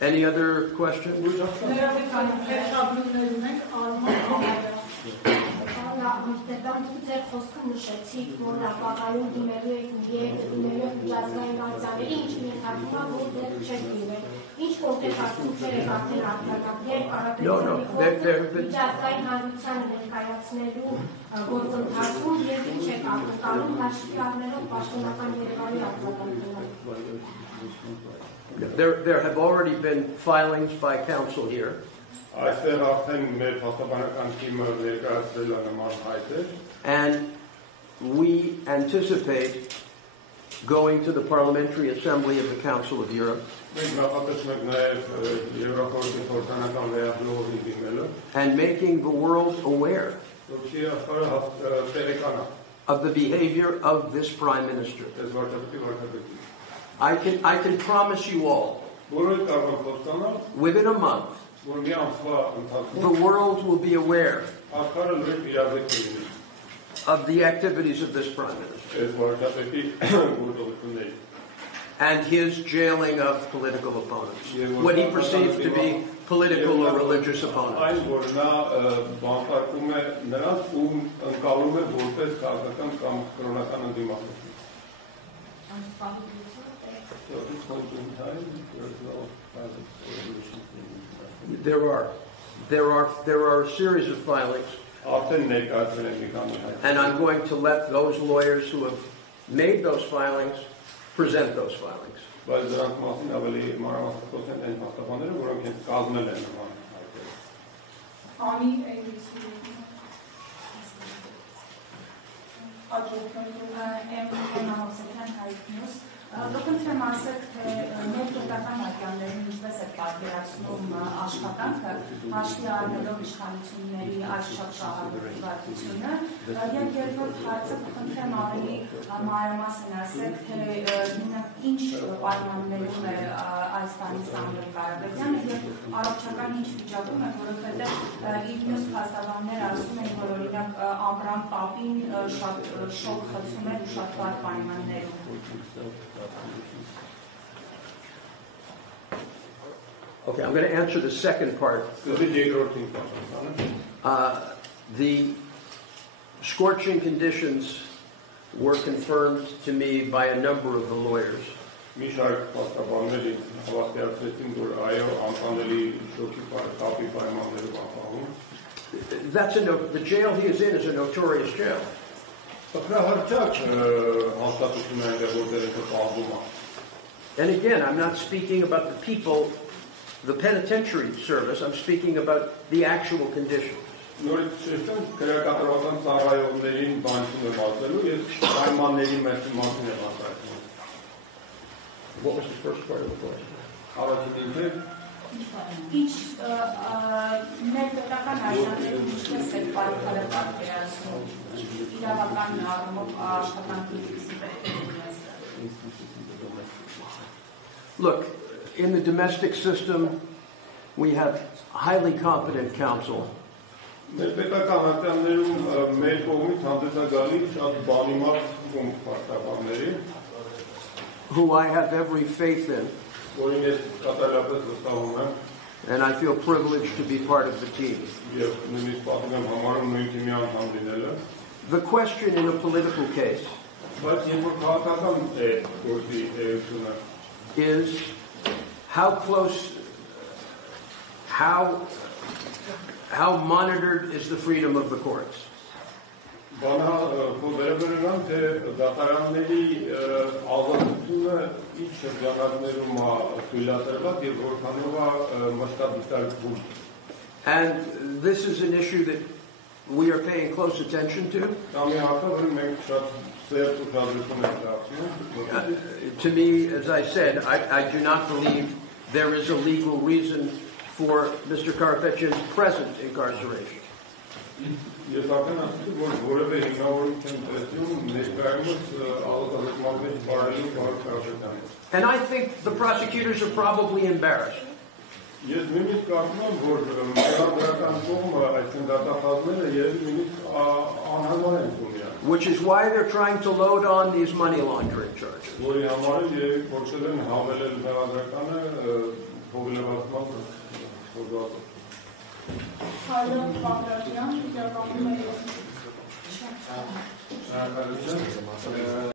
Any other questions? There have already been filings by counsel here. And we anticipate going to the Parliamentary Assembly of the Council of Europe and making the world aware of the behavior of this Prime Minister. I can promise you all, within a month, the world will be aware of the activities of this Prime Minister and his jailing of political opponents, what he perceives to be political or religious opponents. There are a series of filings, and I'm going to let those lawyers who have made those filings present those filings. Կխնդրեմ ասեք, թե մեր պետական ատյաններին ինչպես է պատկերացնում աշխատանքը, հաշվի առնելով իշխանությունների այս շատ շահագրգռվածությունը, եւ երկրորդ հարցը կխնդրեմ ավելի մանրամասն ասեք, թե ինչ պայմաններում է այս բանի Սամվել Կարապետյանը եւ առողջական ինչ վիճակում է, որովհետեւ իր մյուս փաստաբաններ ասում են, որ օրինակ Աբրամ Պապին շատ շոկ խցում էր ու շատ վատ պայմաններում. Okay, I'm going to answer the second part. The scorching conditions were confirmed to me by a number of the lawyers. The jail he is in is a notorious jail. And again, I'm not speaking about the people, the penitentiary service, I'm speaking about the actual conditions. What was the first part of the question? Look, in the domestic system, we have highly competent counsel. Who I have every faith in. And I feel privileged to be part of the team. The question in a political case is how close, how monitored is the freedom of the courts? And this is an issue that we are paying close attention to. To me, as I said, I do not believe there is a legal reason for Mr. Karapetyan's present incarceration. And I think the prosecutors are probably embarrassed. Which is why they're trying to load on these money laundering charges. Հայոց Բաղդասարյան իրականում է